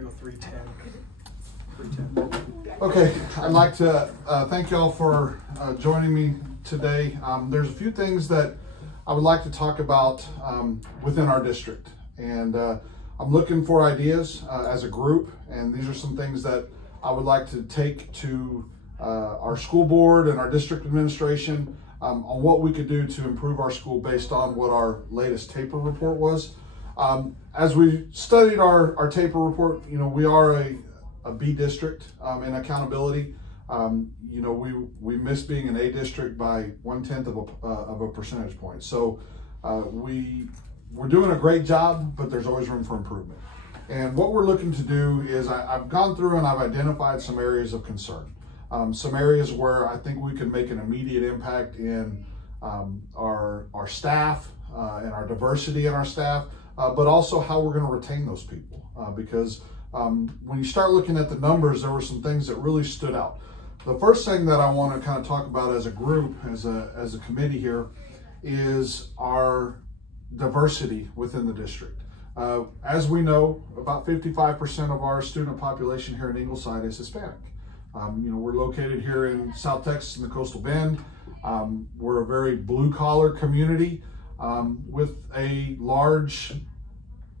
Go 310. Okay, I'd like to thank y'all for joining me today. There's a few things that I would like to talk about within our district, and I'm looking for ideas as a group, and these are some things that I would like to take to our school board and our district administration on what we could do to improve our school based on what our latest TAPR report was. As we studied our TAPR report, you know, we are a B district in accountability. You know, we missed being an A district by 1/10 of a percentage point. So we're doing a great job, but there's always room for improvement. And what we're looking to do is I've gone through and I've identified some areas of concern. Some areas where I think we can make an immediate impact in our staff and our diversity in our staff, but also how we're going to retain those people. Because when you start looking at the numbers, there were some things that really stood out. The first thing that I want to kind of talk about as a group, as a committee here, is our diversity within the district. As we know, about 55% of our student population here in Ingleside is Hispanic. You know, we're located here in South Texas in the Coastal Bend. We're a very blue-collar community with a large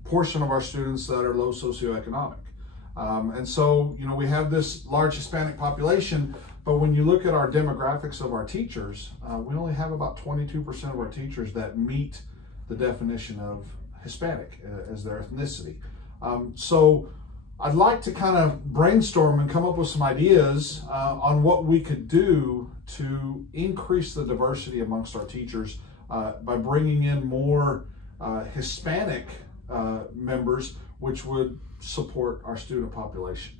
portion of our students that are low socioeconomic. And so, you know, we have this large Hispanic population, but when you look at our demographics of our teachers, we only have about 22% of our teachers that meet the definition of Hispanic as their ethnicity. So I'd like to kind of brainstorm and come up with some ideas on what we could do to increase the diversity amongst our teachers by bringing in more Hispanic members, which would support our student population.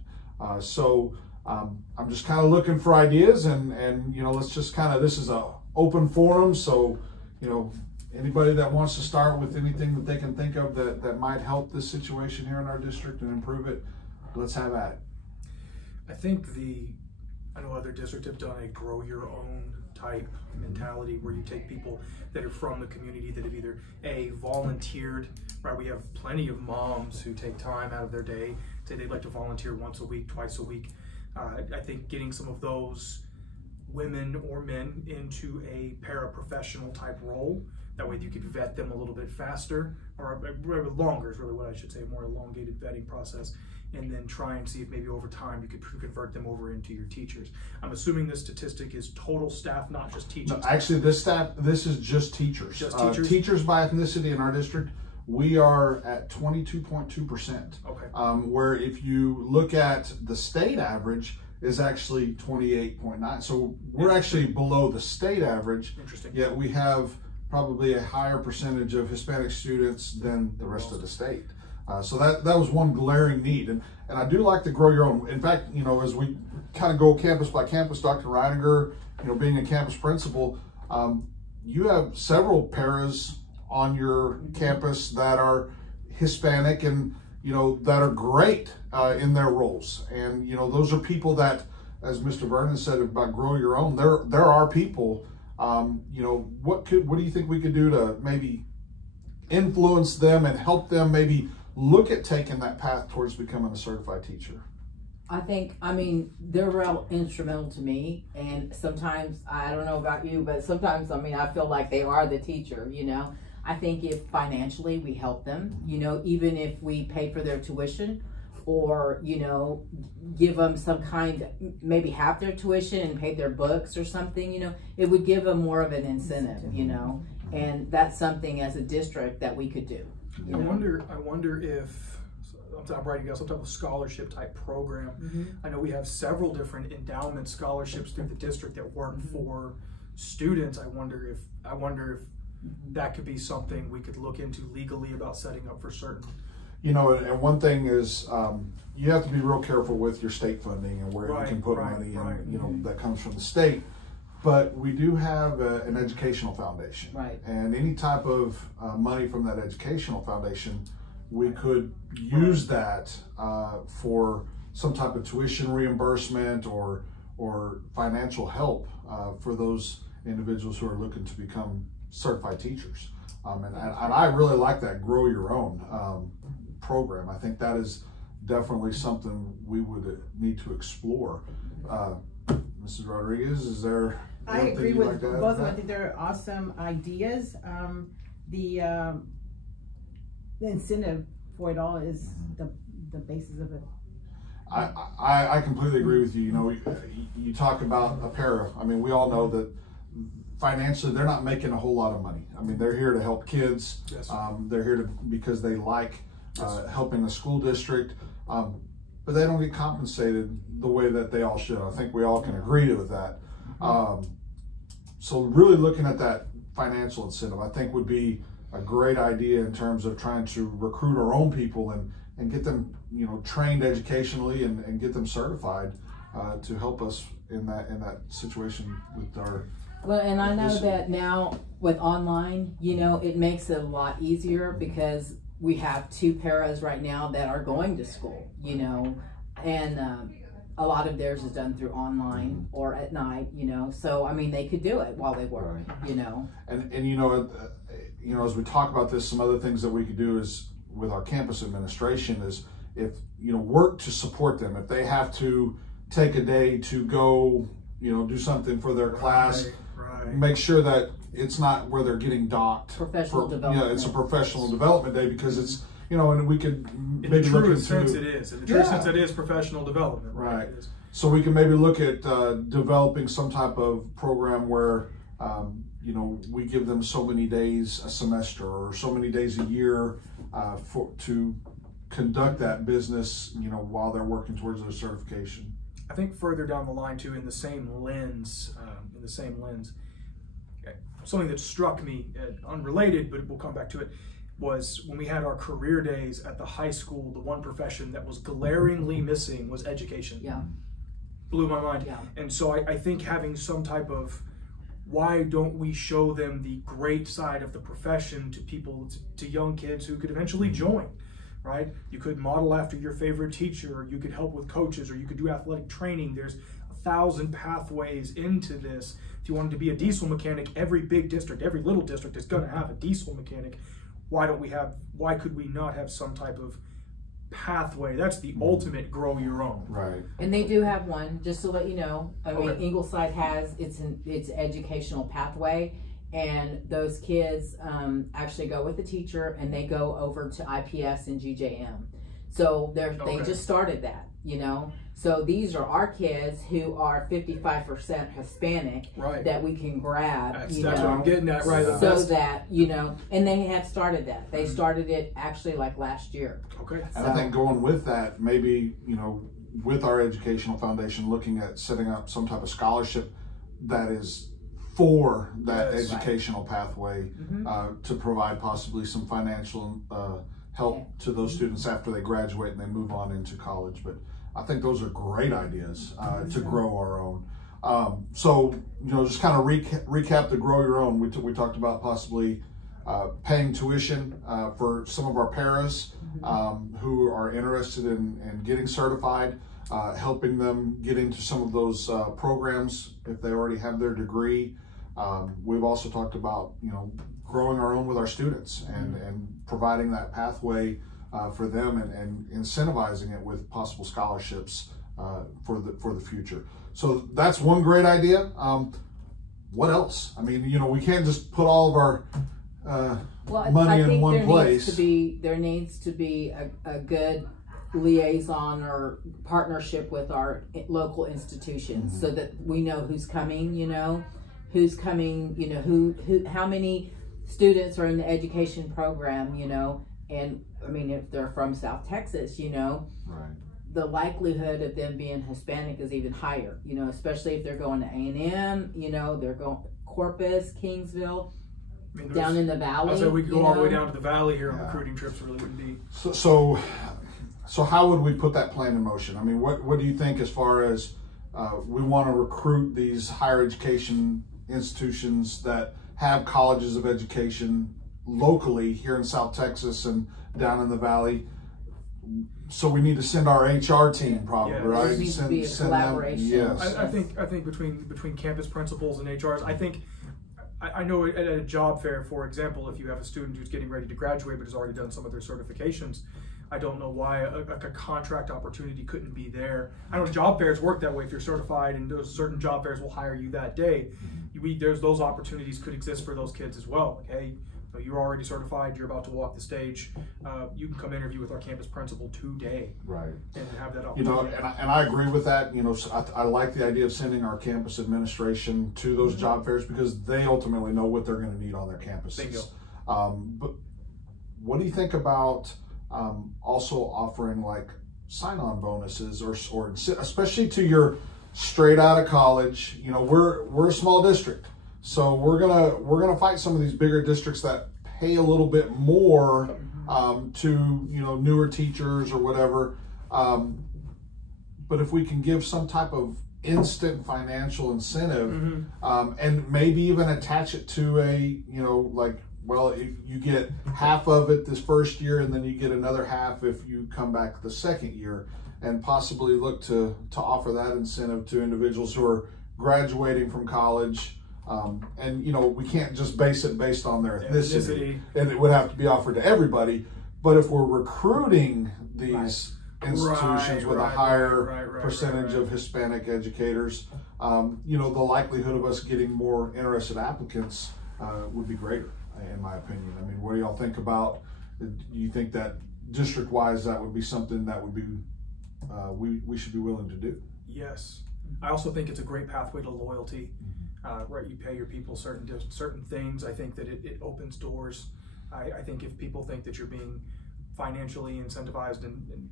So I'm just kind of looking for ideas, and you know, let's just kind of, this is a open forum, so you know, anybody that wants to start with anything that they can think of that might help this situation here in our district and improve it, let's have at it. I think I know other districts have done a grow your own type mentality where you take people that are from the community that have either volunteered, right? We have plenty of moms who take time out of their day, say they'd like to volunteer once a week, twice a week. I think getting some of those women or men into a paraprofessional type role, that way you could vet them a little bit faster, or longer is really what I should say, a more elongated vetting process, and then try and see if maybe over time you could convert them over into your teachers. I'm assuming this statistic is total staff, not just teachers. No, actually, this is just teachers. Just teachers? Teachers by ethnicity in our district, we are at 22.2%. Okay. Where if you look at the state average, is actually 28.9. So we're actually below the state average. Interesting. Yet we have probably a higher percentage of Hispanic students than the rest of the state. So that was one glaring need. And I do like to grow your own. In fact, you know, as we kind of go campus by campus, Dr. Reininger, you know, being a campus principal, you have several paras on your campus that are Hispanic and, you know, that are great in their roles. And, you know, those are people that, as Mr. Vernon said about grow your own, there are people, you know, what do you think we could do to maybe influence them and help them maybe look at taking that path towards becoming a certified teacher? I mean, they're real instrumental to me, and sometimes, I don't know about you, but sometimes, I mean, I feel like they are the teacher, you know. I think if financially we help them, you know, even if we pay for their tuition, or, you know, give them some kind, maybe half their tuition and pay their books or something, you know, it would give them more of an incentive, you know, and that's something as a district that we could do. I wonder if, I'm writing down some type of scholarship type program. Mm-hmm. I know we have several different endowment scholarships through the district that work for students. I wonder if that could be something we could look into legally about setting up for certain. You know, and one thing is you have to be real careful with your state funding and where you can put money, and you know, that comes from the state. But we do have an educational foundation, right? And any type of money from that educational foundation, we could use that for some type of tuition reimbursement or financial help for those individuals who are looking to become certified teachers. And I really like that grow your own program. I think that is definitely something we would need to explore. Mrs. Rodriguez, is there? I agree with both of them. I think they're awesome ideas. The incentive for it all is the basis of it. I completely agree with you. You know, you talk about a para. I mean, we all know that financially they're not making a whole lot of money. I mean, they're here to help kids. Yes. They're here because they like helping the school district, but they don't get compensated the way that they all should. I think we all can agree with that. So really looking at that financial incentive, I think would be a great idea in terms of trying to recruit our own people and get them, you know, trained educationally and get them certified to help us in that situation with our. Well, and I know that now with online, you know, it makes it a lot easier because we have 2 paras right now that are going to school, you know, and a lot of theirs is done through online or at night, you know. So I mean, they could do it while they work, you know. And you know, as we talk about this, some other things that we could do is with our campus administration is if you know work to support them. If they have to take a day to go, you know, do something for their class, make sure that it's not where they're getting docked. Professional development. Yeah, it's a professional development day because it's, you know, and we could maybe in the look truest into, sense it is. In the truest sense it is professional development. Right. It is. So we can maybe look at developing some type of program where, you know, we give them so many days a semester or so many days a year to conduct that business, you know, while they're working towards their certification. I think further down the line too, in the same lens, something that struck me, unrelated, but we'll come back to it, was when we had our career days at the high school, the one profession that was glaringly missing was education. Yeah. Blew my mind. Yeah. And so I think having some type of, why don't we show them the great side of the profession to people, to young kids who could eventually join, right? You could model after your favorite teacher, or you could help with coaches, or you could do athletic training. There's 1,000 pathways into this. If you wanted to be a diesel mechanic, every big district, every little district is going to have a diesel mechanic. Why could we not have some type of pathway? That's the ultimate grow your own. Right. And they do have one, just to let you know. I mean, Okay. Ingleside has its educational pathway, and those kids actually go with the teacher, and they go over to IPS and GJM. So they just started that, you know. So these are our kids who are 55% Hispanic, Right. that we can grab. That's you what know, I'm getting at, right? So that, you know, and they have started that. They started it actually like last year. Okay. And I think going with that, maybe, you know, with our educational foundation, looking at setting up some type of scholarship that is for that educational pathway to provide possibly some financial help to those students after they graduate and they move on into college. But I think those are great ideas to grow our own. So, you know, just kind of recap the grow your own. We talked about possibly paying tuition for some of our paras who are interested in getting certified, helping them get into some of those programs if they already have their degree. We've also talked about, you know, growing our own with our students and providing that pathway for them and incentivizing it with possible scholarships for the future. So that's one great idea. What else? I mean, you know, we can't just put all of our money in one place. There needs to be a good liaison or partnership with our local institutions so that we know who's coming, you know, how many students are in the education program, you know, and I mean, if they're from South Texas, you know, the likelihood of them being Hispanic is even higher, you know, especially if they're going to A&M, you know, they're going Corpus, Kingsville, I mean, down in the valley. So we could go all the way down to the valley here on recruiting trips. Really wouldn't be. So how would we put that plan in motion? I mean, what do you think as far as we want to recruit these higher education institutions that have colleges of education locally here in South Texas and down in the valley? So we need to send our HR team, probably, right? There needs to be a collaboration. Yes. I think between campus principals and HRs, I know at a job fair, for example, if you have a student who's getting ready to graduate but has already done some of their certifications, I don't know why a contract opportunity couldn't be there. I know job fairs work that way. If you're certified, and those certain job fairs will hire you that day, those opportunities could exist for those kids as well. Like, hey, you're already certified, you're about to walk the stage, you can come interview with our campus principal today. Right. And have that opportunity. And I agree with that. I like the idea of sending our campus administration to those job fairs because they ultimately know what they're going to need on their campuses. Bingo. But what do you think about also offering like sign-on bonuses or especially to your straight out of college? We're a small district. So we're gonna fight some of these bigger districts that pay a little bit more to newer teachers or whatever. But if we can give some type of instant financial incentive, and maybe even attach it to a you get half of it this first year, and then you get another half if you come back the second year, and possibly look to offer that incentive to individuals who are graduating from college. And we can't just base it based on their ethnicity, and it would have to be offered to everybody. But if we're recruiting these institutions with a higher percentage of Hispanic educators, the likelihood of us getting more interested applicants would be greater, in my opinion. I mean, what do y'all think about? Do you think that district-wise that would be something that would be we should be willing to do? Yes, I also think it's a great pathway to loyalty. Right, you pay your people certain things. I think that it opens doors. I think if people think that you're being financially incentivized, and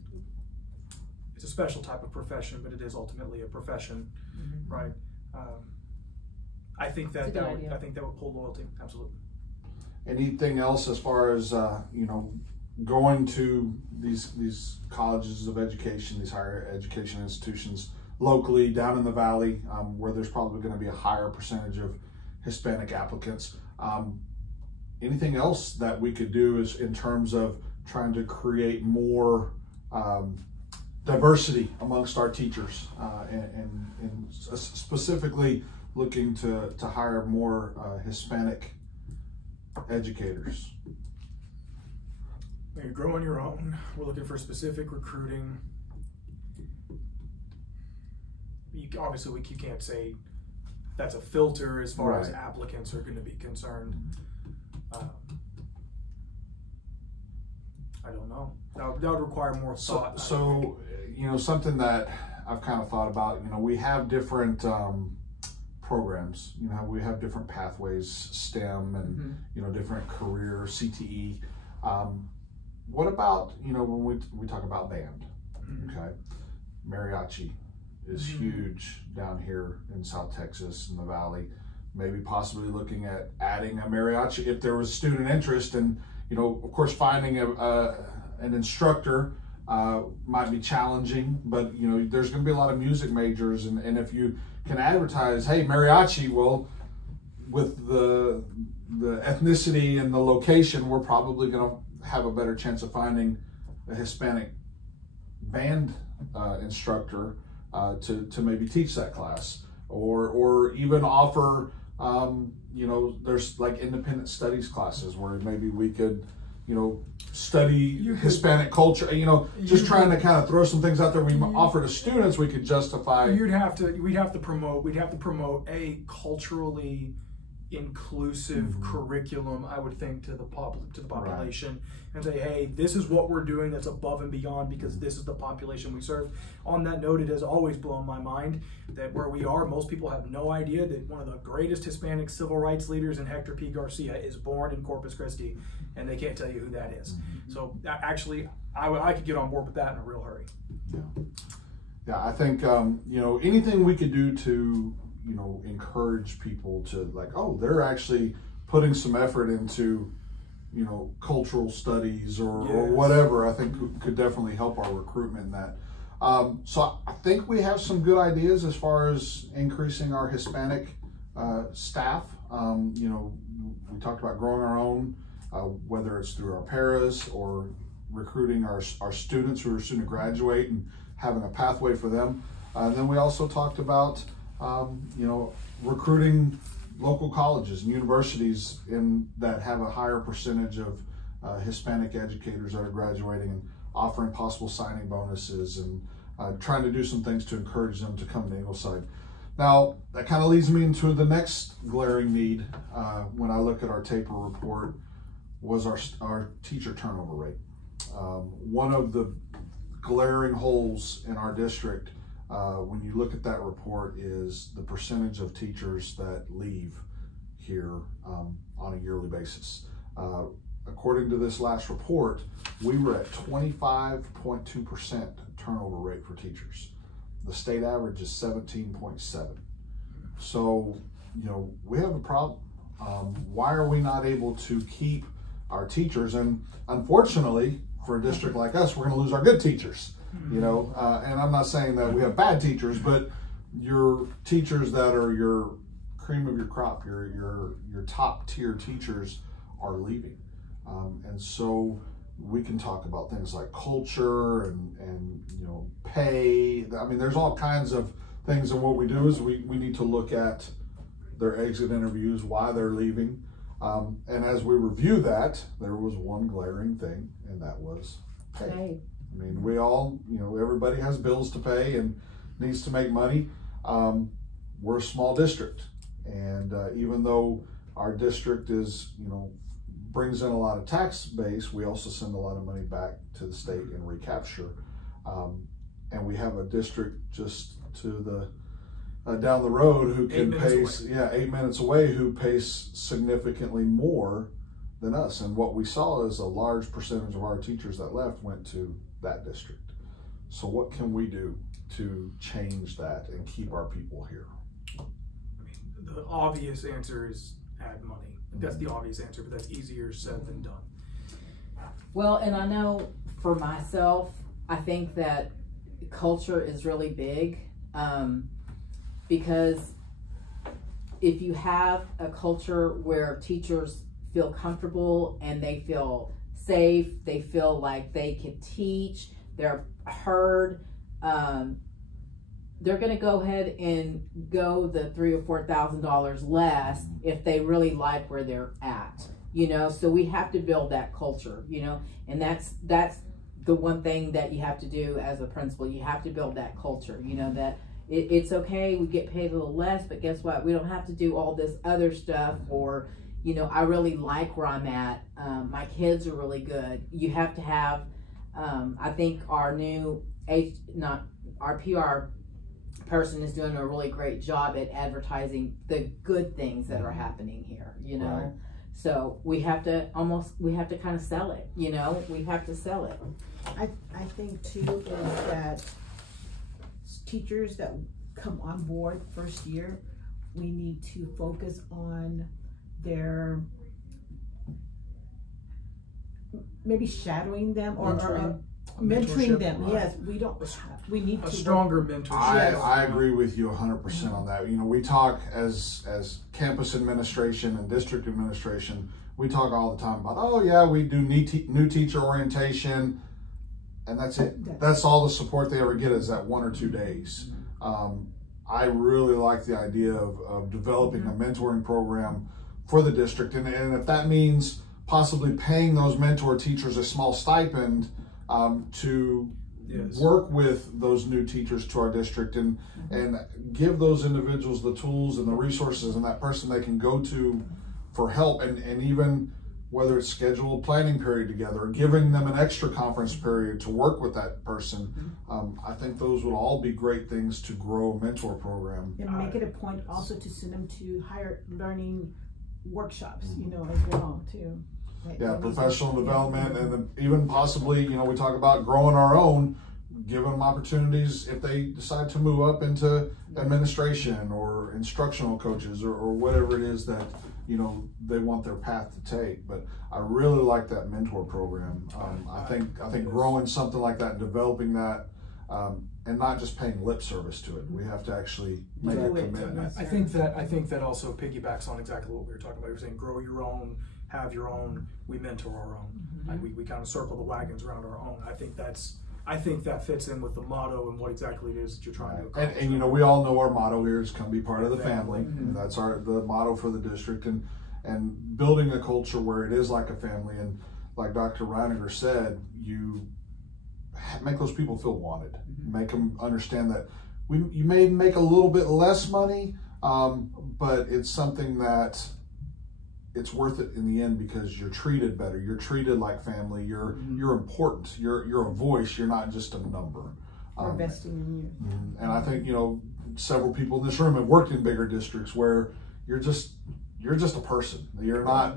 it's a special type of profession, but it is ultimately a profession, right? I think that would pull loyalty. Absolutely. Anything else as far as going to these colleges of education, these higher education institutions locally down in the valley, where there's probably going to be a higher percentage of Hispanic applicants? Anything else that we could do is in terms of trying to create more diversity amongst our teachers, and specifically looking to hire more Hispanic educators? You're growing your own. We're looking for specific recruiting. You can't say that's a filter as far as applicants are going to be concerned. I don't know. That would require more thought. So something that I've kind of thought about, we have different programs, we have different pathways, STEM and, different career, CTE. What about, when we talk about band, okay, mariachi is huge down here in South Texas in the Valley. Maybe possibly looking at adding a mariachi if there was student interest, and of course finding an instructor might be challenging, but there's going to be a lot of music majors, and if you can advertise, hey, mariachi, well, with the ethnicity and the location, we're probably going to have a better chance of finding a Hispanic band instructor to maybe teach that class, or even offer, there's like independent studies classes where maybe we could, study Hispanic culture, just trying to kind of throw some things out there we offer to students we could justify. We'd have to promote a culturally inclusive curriculum, I would think, to the population, and say, hey, this is what we're doing that's above and beyond because this is the population we serve. On that note, it has always blown my mind that where we are, most people have no idea that one of the greatest Hispanic civil rights leaders in Hector P. Garcia is born in Corpus Christi, and they can't tell you who that is. So actually, I could get on board with that in a real hurry. Yeah, I think anything we could do to encourage people to they're actually putting some effort into cultural studies or whatever, I think could definitely help our recruitment in that. So I think we have some good ideas as far as increasing our Hispanic staff. We talked about growing our own, whether it's through our paras or recruiting our students who are soon to graduate and having a pathway for them. Then we also talked about recruiting local colleges and universities that have a higher percentage of Hispanic educators that are graduating, and offering possible signing bonuses and trying to do some things to encourage them to come to Ingleside. Now, that kind of leads me into the next glaring need when I look at our TAPR report was our teacher turnover rate. One of the glaring holes in our district when you look at that report is the percentage of teachers that leave here on a yearly basis. According to this last report, we were at 25.2% turnover rate for teachers. The state average is 17.7. So, you know, we have a problem. Why are we not able to keep our teachers? And unfortunately, for a district like us, we're going to lose our good teachers. You know, and I'm not saying that we have bad teachers, but your teachers that are your cream of your crop, your top tier teachers are leaving. And so we can talk about things like culture and you know, pay. I mean, there's all kinds of things, and what we do is we need to look at their exit interviews, why they're leaving. And as we review that, there was one glaring thing, and that was pay. I mean, we all, you know, everybody has bills to pay and needs to make money. We're a small district, and even though our district is, you know, brings in a lot of tax base, we also send a lot of money back to the state in recapture. And we have a district just to the down the road who can pay, 8 minutes away, who pays significantly more than us. And what we saw is a large percentage of our teachers that left went to that district. So what can we do to change that and keep our people here? I mean, the obvious answer is add money. That's the obvious answer, but that's easier said than done. Well, and I know for myself, I think that culture is really big, because if you have a culture where teachers feel comfortable and they feel safe, they feel like they can teach, they're heard, they're going to go ahead and go the $3,000 or $4,000 less if they really like where they're at, you know. So we have to build that culture, you know, and that's the one thing that you have to do as a principal. You have to build that culture, you know, that it's okay, we get paid a little less, but guess what? We don't have to do all this other stuff, or, you know, I really like where I'm at. My kids are really good. You have to have, I think our new, our PR person is doing a really great job at advertising the good things that are happening here, you know. Right. So we have to kind of sell it, you know. We have to sell it. I think too is that teachers that come on board first year, we need to focus on their maybe shadowing them or mentoring them. Right. Yes, we need a stronger mentorship. I agree with you 100% on that. You know, we talk as campus administration and district administration, we talk all the time about, oh yeah, we do new teacher orientation, and that's it. That's all the support they ever get is that 1 or 2 days. I really like the idea of developing a mentoring program for the district, and if that means possibly paying those mentor teachers a small stipend to work with those new teachers to our district and give those individuals the tools and the resources and that person they can go to for help, and even whether it's scheduled planning period together or giving them an extra conference period to work with that person. I think those would all be great things to grow a mentor program. And make it a point also to send them to higher learning workshops, you know, as well too. Yeah, professional development, and then even possibly, you know, we talk about growing our own, giving them opportunities if they decide to move up into administration or instructional coaches or whatever it is that, you know, they want their path to take. But I really like that mentor program. I think growing something like that, developing that, and not just paying lip service to it. We have to actually make a commitment. I think that also piggybacks on exactly what we were talking about. You're saying grow your own, have your own. We mentor our own. Like we kind of circle the wagons around our own. I think that fits in with the motto and what exactly it is that you're trying to accomplish. And you know, we all know our motto here is come be part of the family. And that's the motto for the district, and building a culture where it is like a family. And like Dr. Reiniger said, you make those people feel wanted, make them understand that you may make a little bit less money, but it's something that it's worth it in the end because you're treated better. You're treated like family. You're important. You're a voice. You're not just a number. We're investing in you. And I think, several people in this room have worked in bigger districts where you're just a person. You're not,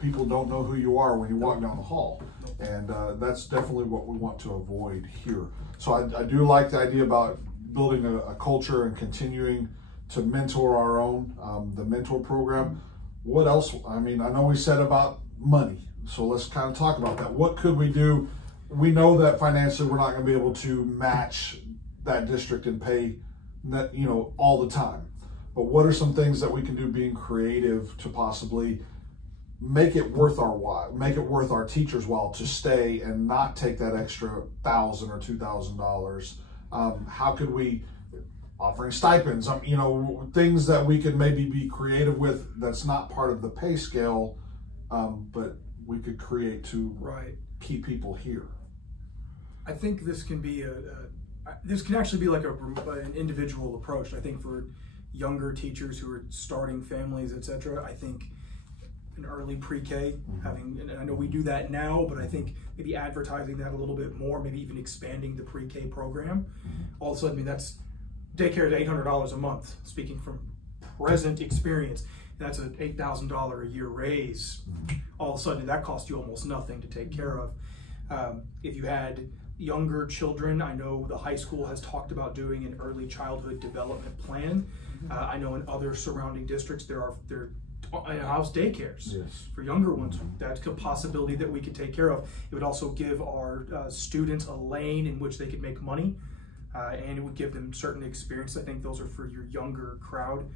people don't know who you are when you walk down the hall. And that's definitely what we want to avoid here. So I do like the idea about building a culture and continuing to mentor our own, the mentor program. What else? I know we said about money. So let's kind of talk about that. What could we do? We know that financially we're not going to be able to match that district and pay, all the time. But what are some things that we can do being creative to possibly make it worth our while, make it worth our teachers' while to stay and not take that extra $1,000 or $2,000? How could we, offering stipends, things that we could maybe be creative with that's not part of the pay scale, but we could create to keep people here. I think this can be this can actually be like an individual approach. I think for younger teachers who are starting families, etc., I think an early pre-K, and I know we do that now, but I think maybe advertising that a little bit more, maybe even expanding the pre-K program. All of a sudden, that's daycare is $800 a month, speaking from present experience. That's an $8,000 a year raise. All of a sudden, that costs you almost nothing to take care of. If you had younger children, I know the high school has talked about doing an early childhood development plan. I know in other surrounding districts there are in-house daycares for younger ones. That's a possibility that we could take care of. It would also give our students a lane in which they could make money, and it would give them certain experience. I think those are for your younger crowd.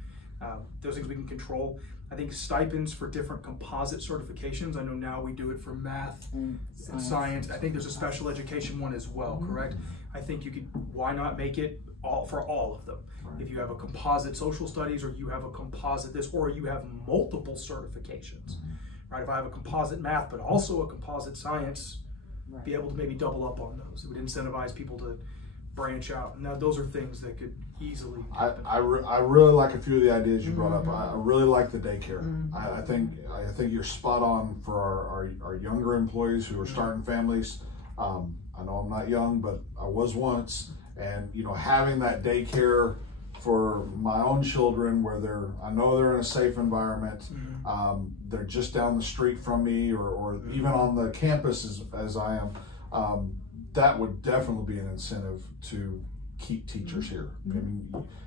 Those things we can control. I think stipends for different composite certifications. I know now we do it for math and science. I think there's a special education one as well, correct? I think you could, why not make it for all of them? If you have a composite social studies, or you have a composite this, or you have multiple certifications, right? If I have a composite math, but also a composite science, be able to maybe double up on those. It would incentivize people to branch out. Now, those are things that could easily happen. I really like a few of the ideas you brought up. I really like the daycare. I think you're spot on for our younger employees who are starting families. I know I'm not young, but I was once, and having that daycare for my own children where I know they're in a safe environment. They're just down the street from me, or even on the campus as I am. That would definitely be an incentive to keep teachers here.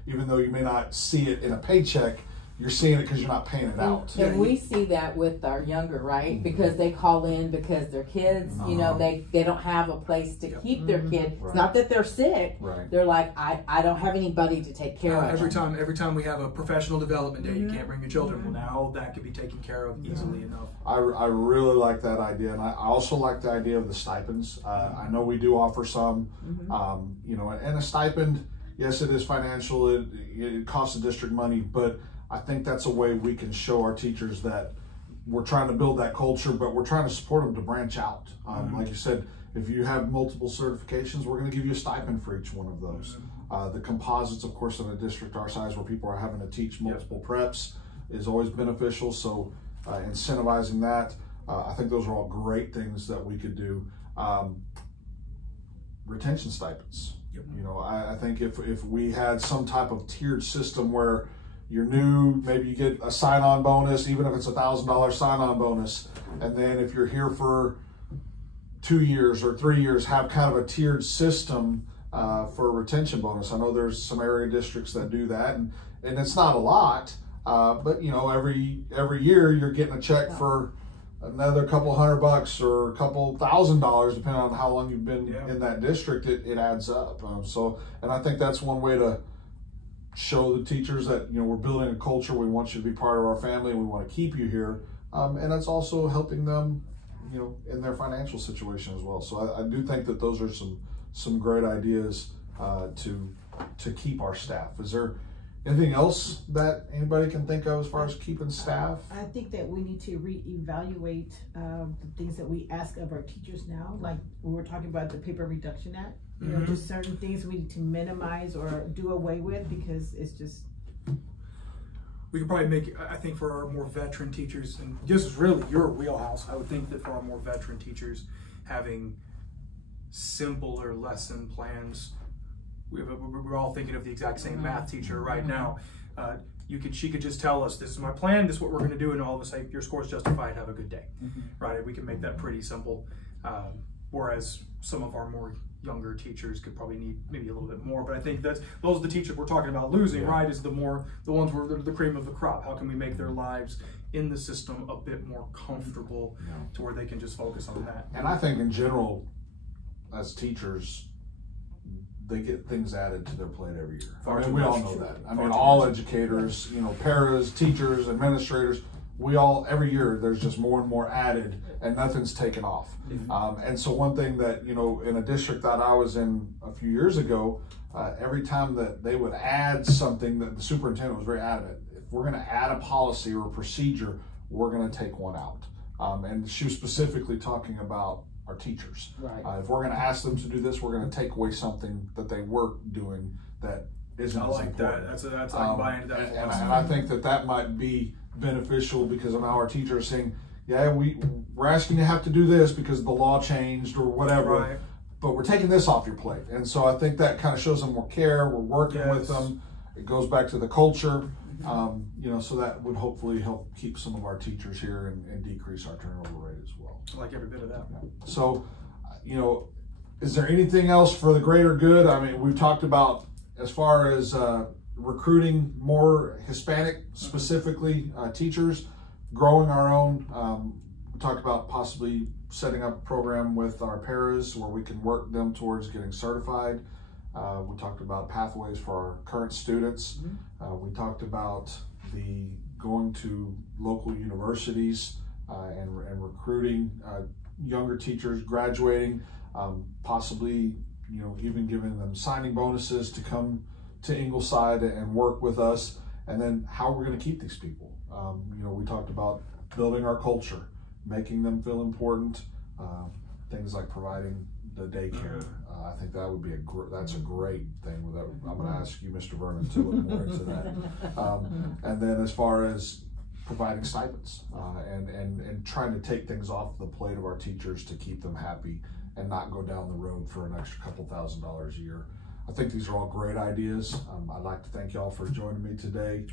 Even though you may not see it in a paycheck, you're seeing it because you're not paying it out. And we see that with our younger, right? Because they call in because their kids, they don't have a place to keep their kid. It's not that they're sick. They're like, I don't have anybody to take care of them. Every time we have a professional development day, you can't bring your children. Well, now that could be taken care of easily enough. I really like that idea, and I also like the idea of the stipends. I know we do offer some, and a stipend, yes, it is financial. It costs the district money, but I think that's a way we can show our teachers that we're trying to build that culture, but we're trying to support them to branch out. Like you said, if you have multiple certifications, we're going to give you a stipend for each one of those. The composites, of course, in a district our size where people are having to teach multiple preps is always beneficial. So incentivizing that, I think those are all great things that we could do. Retention stipends. I think if we had some type of tiered system where you're new, maybe you get a sign-on bonus, even if it's $1,000 sign-on bonus. And then if you're here for 2 years or 3 years, have kind of a tiered system for a retention bonus. I know there's some area districts that do that, and it's not a lot, but every year you're getting a check for another couple $100 or a couple $1,000, depending on how long you've been in that district. It adds up. And I think that's one way to show the teachers that we're building a culture. We want you to be part of our family, and we want to keep you here. And it's also helping them, in their financial situation as well. So I do think that those are some great ideas to keep our staff. Is there Anything else that anybody can think of as far as keeping staff? I think that we need to reevaluate the things that we ask of our teachers now. Like we were talking about the Paper Reduction Act. You know, just certain things we need to minimize or do away with because it's just. We could probably make, I think for our more veteran teachers, and this is really your wheelhouse, I would think that for our more veteran teachers, having simpler lesson plans. We're all thinking of the exact same math teacher right now. She could just tell us, this is my plan, this is what we're gonna do, and all of a sudden your score's justified, have a good day, right? We can make that pretty simple. Whereas some of our more younger teachers could probably need maybe a little bit more, but I think those are the teachers we're talking about losing, right? Is the ones where they're the cream of the crop. How can we make their lives in the system a bit more comfortable to where they can just focus on that? And I think in general, as teachers, they get things added to their plate every year. I mean, we all know that. I mean, all educators, you know, paras, teachers, administrators, every year there's just more and more added and nothing's taken off. And so one thing that, you know, in a district that I was in a few years ago, every time that they would add something, that the superintendent was very adamant, if we're gonna add a policy or a procedure, we're gonna take one out. And she was specifically talking about our teachers. Right. If we're going to ask them to do this, we're going to take away something that they were doing that isn't I as like important. That's I can buy into that. And I think that might be beneficial because of how our teachers are saying, yeah, we're asking you to have to do this because the law changed or whatever, but we're taking this off your plate. And so I think that kind of shows them more care. We're working with them. It goes back to the culture. You know, so that would hopefully help keep some of our teachers here and decrease our turnover rate as well. I like every bit of that. So, you know, is there anything else for the greater good? I mean, we've talked about as far as recruiting more Hispanic, specifically teachers, growing our own. We talked about possibly setting up a program with our paras where we can work them towards getting certified. We talked about pathways for our current students. We talked about the going to local universities and recruiting younger teachers graduating, possibly, you know, even giving them signing bonuses to come to Ingleside and work with us, and then how we're going to keep these people. You know, we talked about building our culture, making them feel important, things like providing the daycare. I think that would be that's a great thing. I'm going to ask you, Mr. Vernon, to look more into that. And then as far as providing stipends and trying to take things off the plate of our teachers to keep them happy and not go down the road for an extra couple $1,000s a year. I think these are all great ideas. I'd like to thank y'all for joining me today.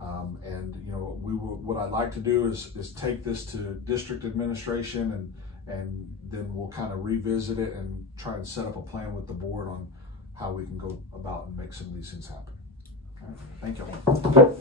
And you know, what I'd like to do is take this to district administration and then we'll kind of revisit it and try and set up a plan with the board on how we can go about and make some of these things happen. All right. Thank y'all.